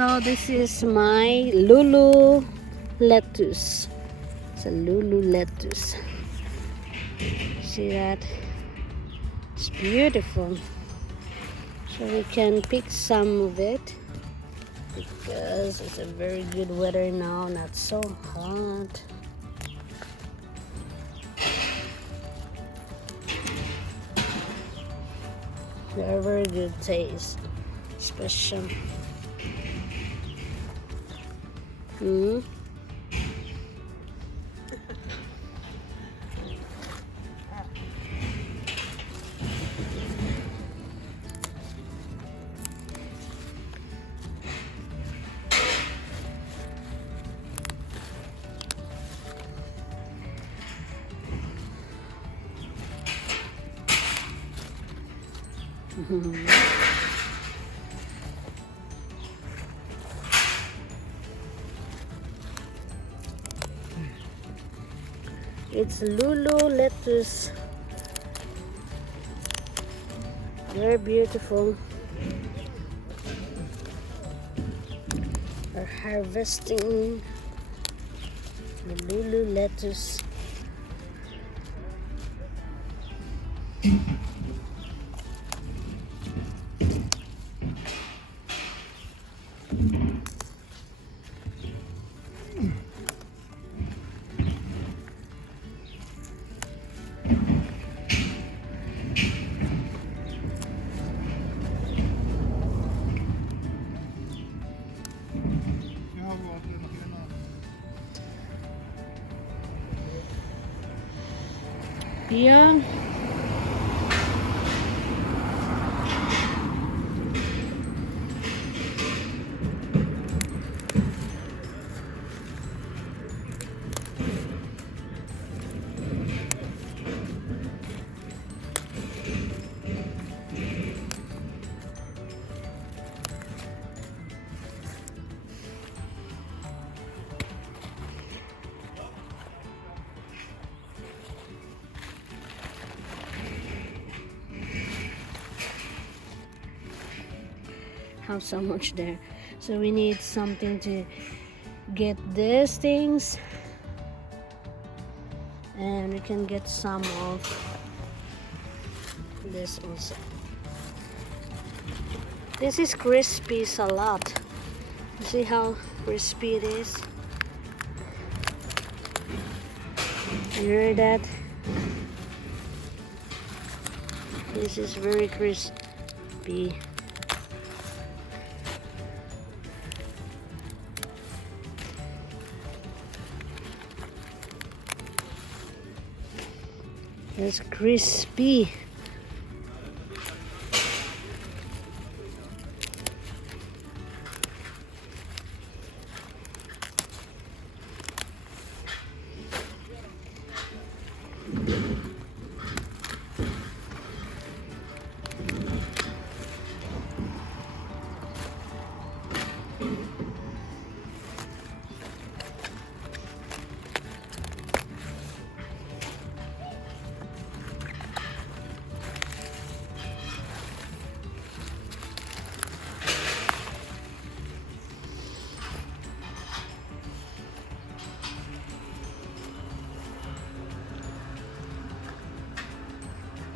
So this is my Lollo lettuce. It's a Lollo lettuce. See that? It's beautiful. So we can pick some of it because it's a very good weather now, not so hot. They're very good taste, special. It's Lollo lettuce. Very beautiful. We're harvesting the Lollo lettuce. Yeah. Have so much there, so we need something to get these things, and we can get some of this also. This is crispy salad. You see how crispy it is? You hear that? This is very crispy. It's crispy.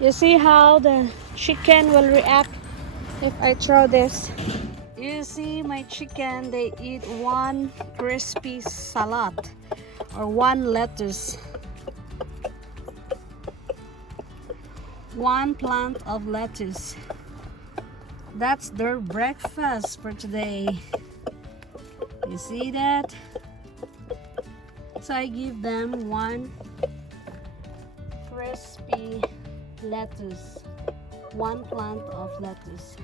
You see how the chicken will react if I throw this? You see my chicken, they eat one crispy salad or one lettuce. One plant of lettuce. That's their breakfast for today. You see that? So I give them one crispy lettuce, one plant of lettuce.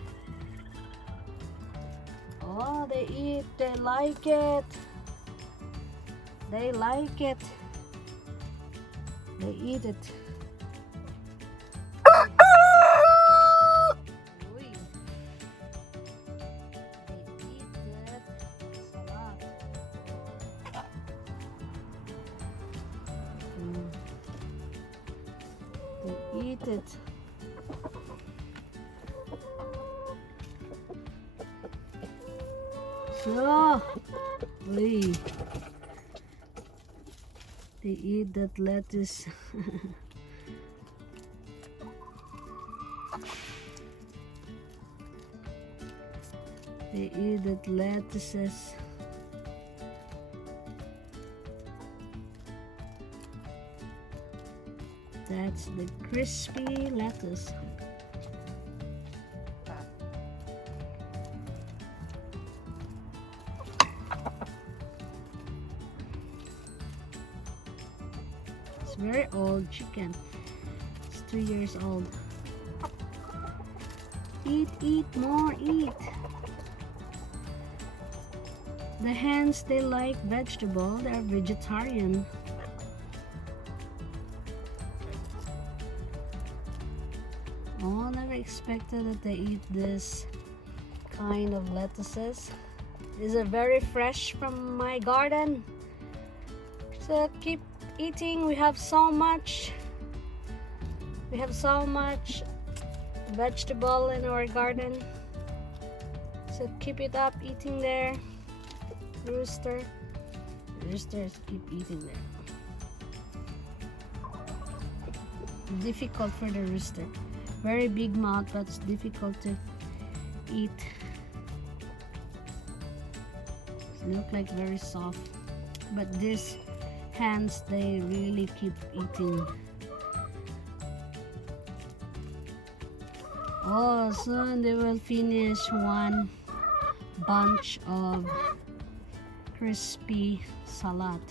Oh, they eat, they like it. They like it. They eat it. Eat it. Oh, oy. They eat that lettuce. They eat that lettuces. That's the crispy lettuce. It's very old chicken. It's 2 years old. Eat, eat, more, eat. The hens, they like vegetable. They're vegetarian. Oh, never expected that they eat this kind of lettuces. These are very fresh from my garden. So keep eating. We have so much vegetable in our garden. So keep it up eating there. Roosters keep eating there. Difficult for the rooster. Very big mouth, but it's difficult to eat. It looks like very soft, but these hens, they really keep eating. Oh, soon they will finish one bunch of crispy salad.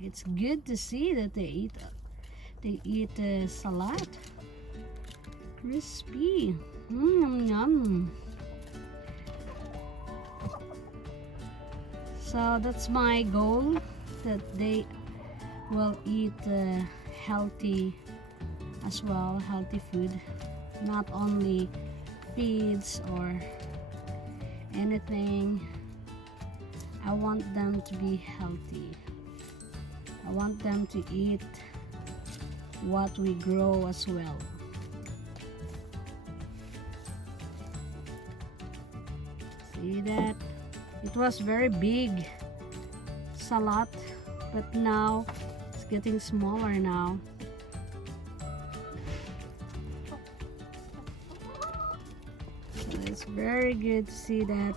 It's good to see that they eat salad. Crispy. Yum. So that's my goal, that they will eat healthy as well, healthy food, not only feeds or anything. I want them to be healthy. I want them to eat what we grow as well. See that? It was very big salad, but now it's getting smaller now. So it's very good to see that.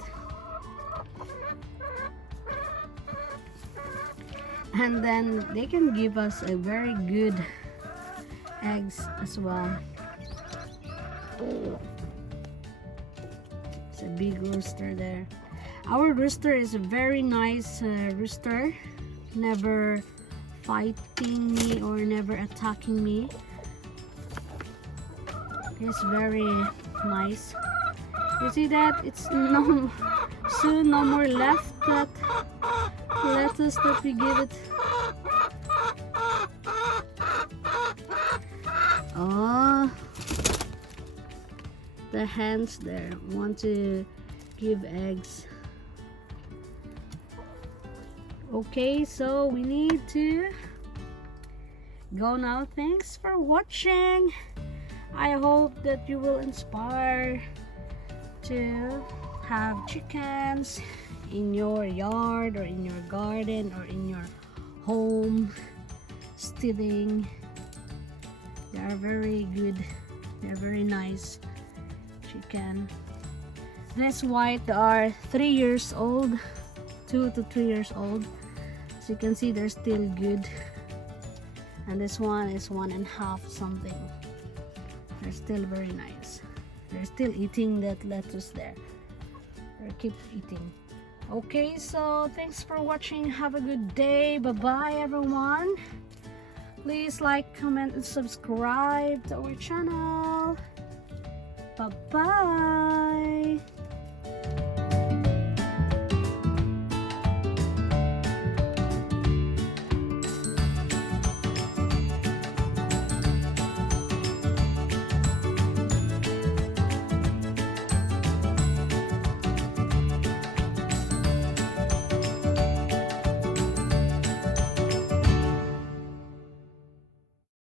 And then they can give us a very good eggs as well. It's a big rooster there. Our rooster is a very nice rooster, never fighting me or never attacking me. He's very nice. You see that? It's soon no more left, that lettuce that we give it. Oh, the hens there want to give eggs. Okay, so we need to go now. Thanks for watching. I hope that you will inspire to have chickens in your yard or in your garden or in your home, stealing. They are very good. They're very nice chicken. This white are 3 years old, 2 to 3 years old. As you can see, they're still good. And this one is 1.5 something. They're still very nice. They're still eating that lettuce there. They keep eating. Okay, so thanks for watching. Have a good day. Bye bye everyone. Please like, comment, and subscribe to our channel. Bye bye.